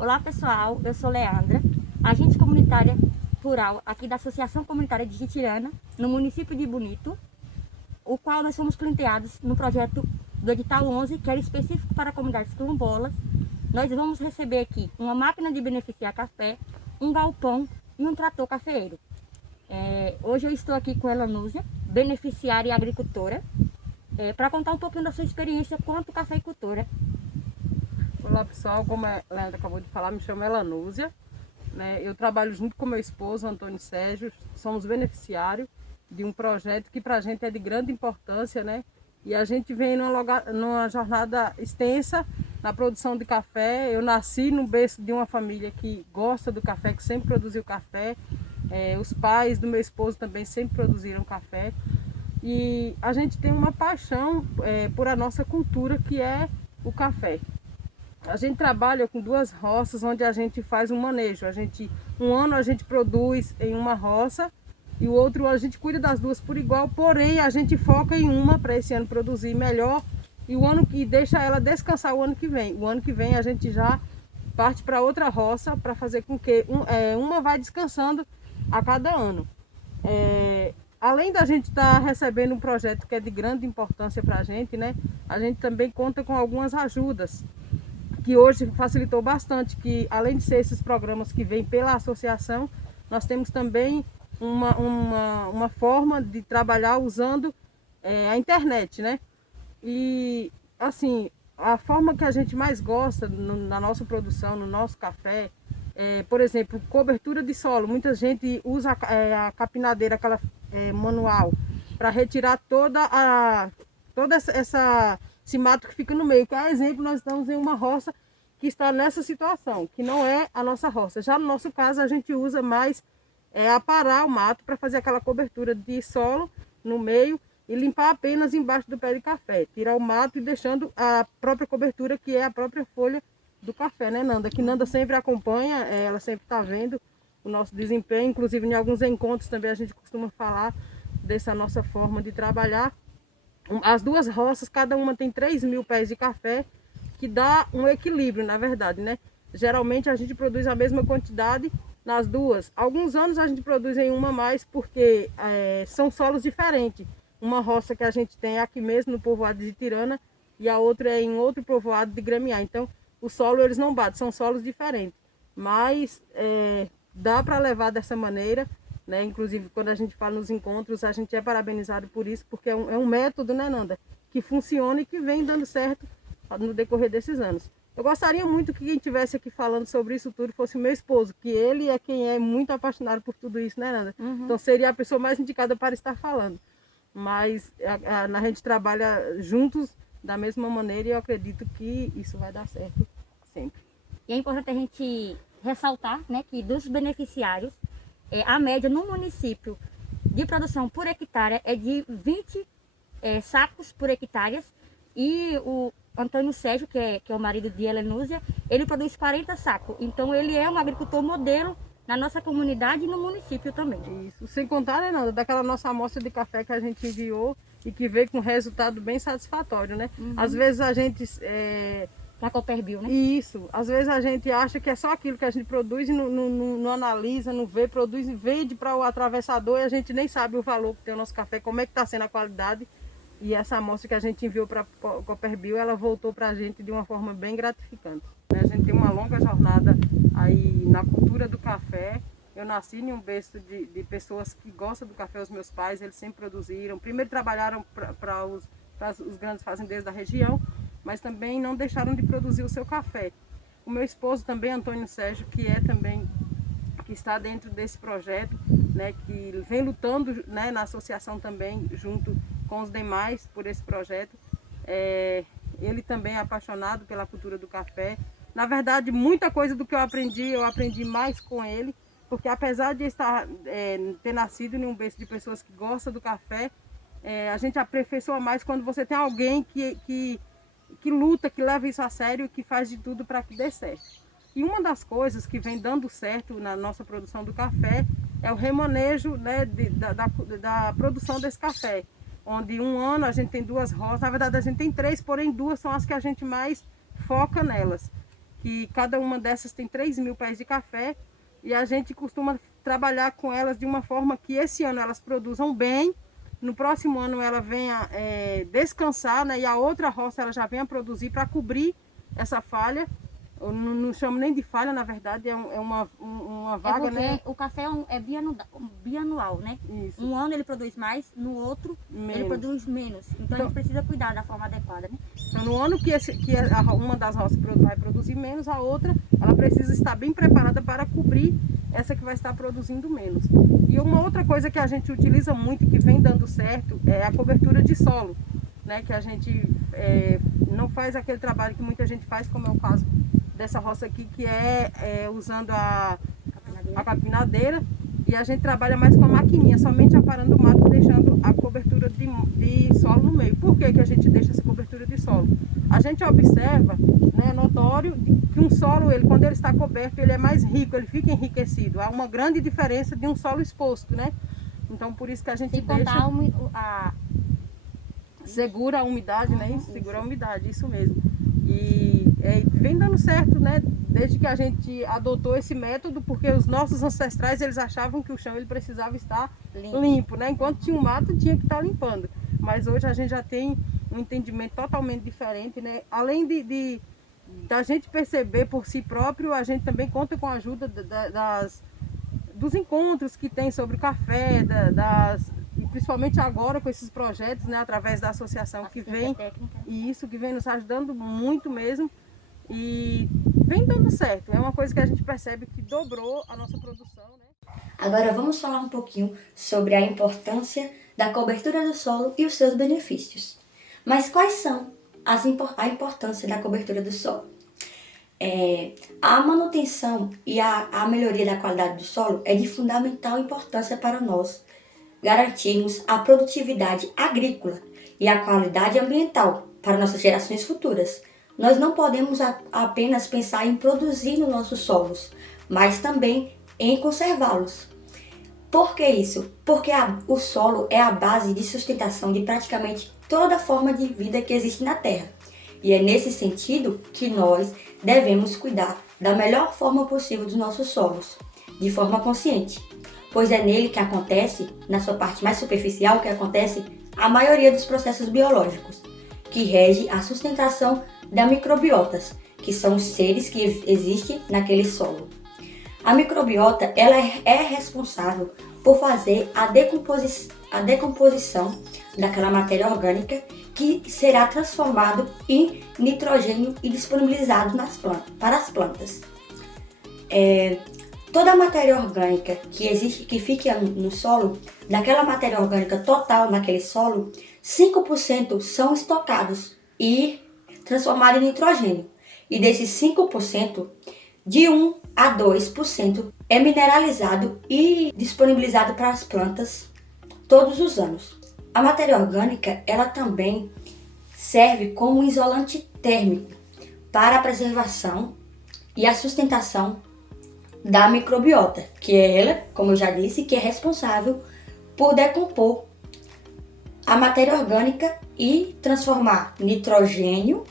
Olá pessoal, eu sou Leandra, agente comunitária rural aqui da Associação Comunitária de Jitirana, no município de Bonito, o qual nós fomos planteados no projeto do edital 11, que era específico para comunidades quilombolas. Nós vamos receber aqui uma máquina de beneficiar café, um galpão e um trator cafeeiro. Hoje eu estou aqui com a Elanúzia, beneficiária e agricultora, para contar um pouquinho da sua experiência quanto cafeicultora. Olá pessoal, como a Leandra acabou de falar, me chamo Elanúzia, né? Eu trabalho junto com meu esposo, Antônio Sérgio, somos beneficiários de um projeto que para a gente é de grande importância, né? E a gente vem numa jornada extensa na produção de café. Eu nasci no berço de uma família que gosta do café, que sempre produziu café. Os pais do meu esposo também sempre produziram café. E a gente tem uma paixão por a nossa cultura, que é o café. A gente trabalha com duas roças onde a gente faz um manejo. Um ano a gente produz em uma roça e o outro a gente cuida das duas por igual, porém a gente foca em uma para esse ano produzir melhor e deixa ela descansar o ano que vem. O ano que vem a gente já parte para outra roça para fazer com que uma vai descansando a cada ano. Além da gente estar recebendo um projeto que é de grande importância para a gente, né? A gente também conta com algumas ajudas que hoje facilitou bastante, que além de ser esses programas que vêm pela associação, nós temos também uma forma de trabalhar usando a internet, né? E assim, a forma que a gente mais gosta na nossa produção, no nosso café, por exemplo, cobertura de solo. Muita gente usa a capinadeira, aquela manual, para retirar toda esse mato que fica no meio. Que é exemplo, nós estamos em uma roça que está nessa situação, que não é a nossa roça. Já no nosso caso, a gente usa mais aparar o mato para fazer aquela cobertura de solo no meio e limpar apenas embaixo do pé de café. Tirar o mato e deixando a própria cobertura, que é a própria folha do café, né, Nanda? Que Nanda sempre acompanha, ela sempre está vendo o nosso desempenho. Inclusive, em alguns encontros também a gente costuma falar dessa nossa forma de trabalhar. As duas roças, cada uma tem 3.000 pés de café, que dá um equilíbrio, na verdade, né? Geralmente a gente produz a mesma quantidade nas duas. Alguns anos a gente produz em uma mais, porque são solos diferentes. Uma roça que a gente tem aqui mesmo no povoado de Tirana e a outra é em outro povoado de Gramiá. Então, o solo eles não batem, são solos diferentes. Mas dá para levar dessa maneira, né? Inclusive, quando a gente fala nos encontros, a gente é parabenizado por isso, porque é um método, né, Nanda? Que funciona e que vem dando certo no decorrer desses anos. Eu gostaria muito que quem estivesse aqui falando sobre isso tudo fosse meu esposo, que ele é quem é muito apaixonado por tudo isso, né, Nanda? Uhum. Então seria a pessoa mais indicada para estar falando. Mas a gente trabalha juntos da mesma maneira e eu acredito que isso vai dar certo sempre. E é importante a gente ressaltar, né, que dos beneficiários, a média no município de produção por hectare é de 20 sacos por hectare, e o Antônio Sérgio, que é o marido de Elanúzia, ele produz 40 sacos. Então ele é um agricultor modelo na nossa comunidade e no município também. Isso, sem contar, né, Nanda, daquela nossa amostra de café que a gente enviou e que veio com resultado bem satisfatório, né? Uhum. Às vezes a gente... Da Copperbio, né? Isso, às vezes a gente acha que é só aquilo que a gente produz e não analisa, não vê, produz e vende para o atravessador e a gente nem sabe o valor que tem o nosso café, como é que está sendo a qualidade. E essa amostra que a gente enviou para a Copperbio, ela voltou para a gente de uma forma bem gratificante. A gente tem uma longa jornada aí na cultura do café. Eu nasci em um berço de pessoas que gostam do café. Os meus pais, eles sempre produziram. Primeiro trabalharam para os grandes fazendeiros da região, mas também não deixaram de produzir o seu café. O meu esposo também, Antônio Sérgio, que está dentro desse projeto, né, que vem lutando, né, na associação também, junto com os demais, por esse projeto. Ele também é apaixonado pela cultura do café. Na verdade, muita coisa do que eu aprendi mais com ele, porque apesar de ter nascido em um berço de pessoas que gostam do café, a gente aperfeiçoa mais quando você tem alguém que luta, que leva isso a sério e que faz de tudo para que dê certo. E uma das coisas que vem dando certo na nossa produção do café é o remanejo, né, da produção desse café. Onde um ano a gente tem duas roças, na verdade a gente tem três, porém duas são as que a gente mais foca nelas. que cada uma dessas tem 3.000 pés de café, e a gente costuma trabalhar com elas de uma forma que esse ano elas produzam bem, no próximo ano ela venha descansar, né, e a outra roça ela já venha produzir para cobrir essa falha. Eu não chamo nem de falha, na verdade, é uma vaga, porque né? o café é bianual, né? Isso. Um ano ele produz mais, no outro ele produz menos. Então a gente precisa cuidar da forma adequada, né? Então, no ano que uma das roças vai produzir menos, a outra ela precisa estar bem preparada para cobrir essa que vai estar produzindo menos. E uma outra coisa que a gente utiliza muito, que vem dando certo, é a cobertura de solo, né? Que a gente não faz aquele trabalho que muita gente faz, como é o caso dessa roça aqui, que é usando a capinadeira, e a gente trabalha mais com a maquininha, somente aparando o mato, deixando a cobertura de solo no meio. Por que que a gente deixa essa cobertura de solo? A gente observa, né, notório, que um solo, quando ele está coberto, ele é mais rico, ele fica enriquecido. Há uma grande diferença de um solo exposto, né? Então, por isso que a gente segura a umidade, né? Isso, segura a umidade, isso mesmo. E vem dando certo, né? Desde que a gente adotou esse método, porque os nossos ancestrais, eles achavam que o chão ele precisava estar limpo, né? Enquanto tinha um mato, tinha que estar limpando. Mas hoje a gente já tem um entendimento totalmente diferente, né? Além da gente perceber por si próprio, a gente também conta com a ajuda dos encontros que tem sobre o café, e principalmente agora com esses projetos, né, através da associação que vem, e isso que vem nos ajudando muito mesmo, e vem dando certo. É uma coisa que a gente percebe que dobrou a nossa produção, né? Agora vamos falar um pouquinho sobre a importância da cobertura do solo e os seus benefícios. Mas quais são a importância da cobertura do solo? A manutenção e a melhoria da qualidade do solo é de fundamental importância para nós garantirmos a produtividade agrícola e a qualidade ambiental para nossas gerações futuras. Nós não podemos apenas pensar em produzir nos nossos solos, mas também em conservá-los. Por que isso? Porque o solo é a base de sustentação de praticamente toda forma de vida que existe na Terra. E é nesse sentido que nós devemos cuidar da melhor forma possível dos nossos solos, de forma consciente, pois é nele que acontece, na sua parte mais superficial, que acontece a maioria dos processos biológicos, que rege a sustentação da microbiotas, que são os seres que existem naquele solo. A microbiota ela é responsável por fazer a decomposição daquela matéria orgânica que será transformado em nitrogênio e disponibilizado para as plantas. Toda a matéria orgânica que existe, que fica no solo, daquela matéria orgânica total naquele solo, 5% são estocados e transformados em nitrogênio. E desses 5%, de 1 a 2% é mineralizado e disponibilizado para as plantas todos os anos. A matéria orgânica, ela também serve como um isolante térmico para a preservação e a sustentação da microbiota, que é ela, como eu já disse, que é responsável por decompor a matéria orgânica e transformar nitrogênio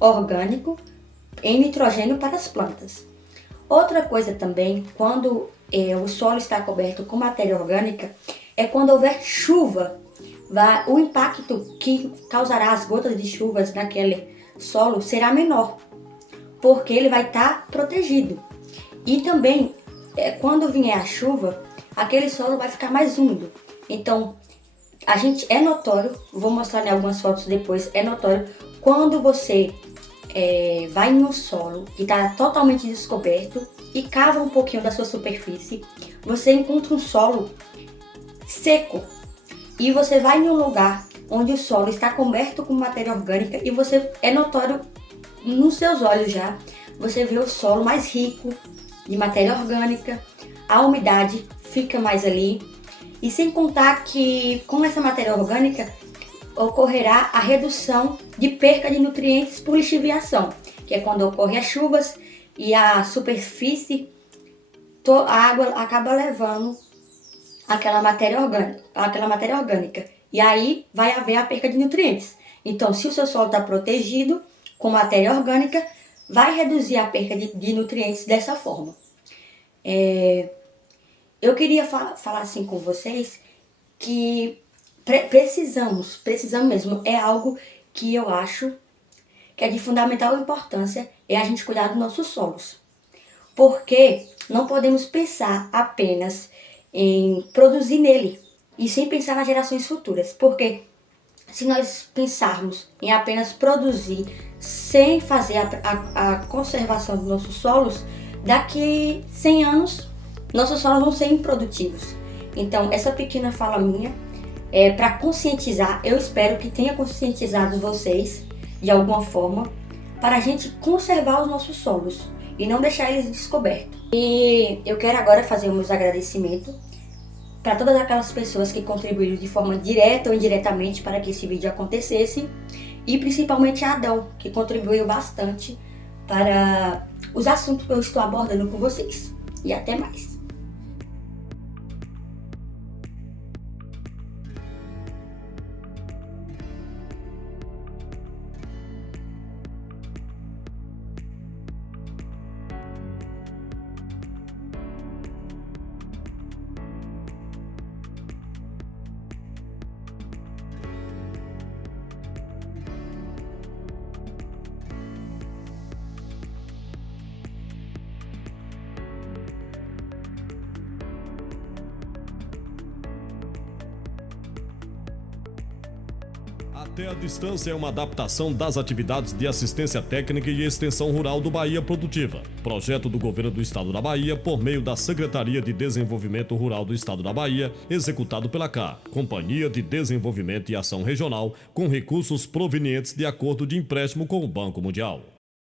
orgânico em nitrogênio para as plantas. Outra coisa também, quando o solo está coberto com matéria orgânica, é quando houver chuva. O impacto que causará as gotas de chuvas naquele solo será menor, porque ele vai estar protegido. E também, quando vier a chuva, aquele solo vai ficar mais úmido. Então, é notório, vou mostrar em algumas fotos depois, é notório quando você vai em um solo que está totalmente descoberto e cava um pouquinho da sua superfície, você encontra um solo seco. E você vai em um lugar onde o solo está coberto com matéria orgânica e é notório nos seus olhos já, você vê o solo mais rico de matéria orgânica, a umidade fica mais ali, e sem contar que com essa matéria orgânica ocorrerá a redução de perca de nutrientes por lixiviação, que é quando ocorrem as chuvas e a superfície, a água acaba levando aquela matéria orgânica, e aí vai haver a perca de nutrientes. Então, se o seu solo está protegido com matéria orgânica, vai reduzir a perda de nutrientes dessa forma. Eu queria falar assim com vocês que precisamos mesmo, é algo que eu acho que é de fundamental importância, é a gente cuidar dos nossos solos. Porque não podemos pensar apenas em produzir nele, e sem pensar nas gerações futuras. Porque se nós pensarmos em apenas produzir, sem fazer a conservação dos nossos solos, daqui 100 anos, nossos solos vão ser improdutivos. Então, essa pequena fala minha é para conscientizar, eu espero que tenha conscientizado vocês, de alguma forma, para a gente conservar os nossos solos e não deixar eles descobertos. E eu quero agora fazer meus agradecimentos para todas aquelas pessoas que contribuíram de forma direta ou indiretamente para que esse vídeo acontecesse, e principalmente a Adão, que contribuiu bastante para os assuntos que eu estou abordando com vocês. E até mais! Até a Distância é uma adaptação das atividades de assistência técnica e extensão rural do Bahia Produtiva, projeto do Governo do Estado da Bahia por meio da Secretaria de Desenvolvimento Rural do Estado da Bahia, executado pela CAR, Companhia de Desenvolvimento e Ação Regional, com recursos provenientes de acordo de empréstimo com o Banco Mundial.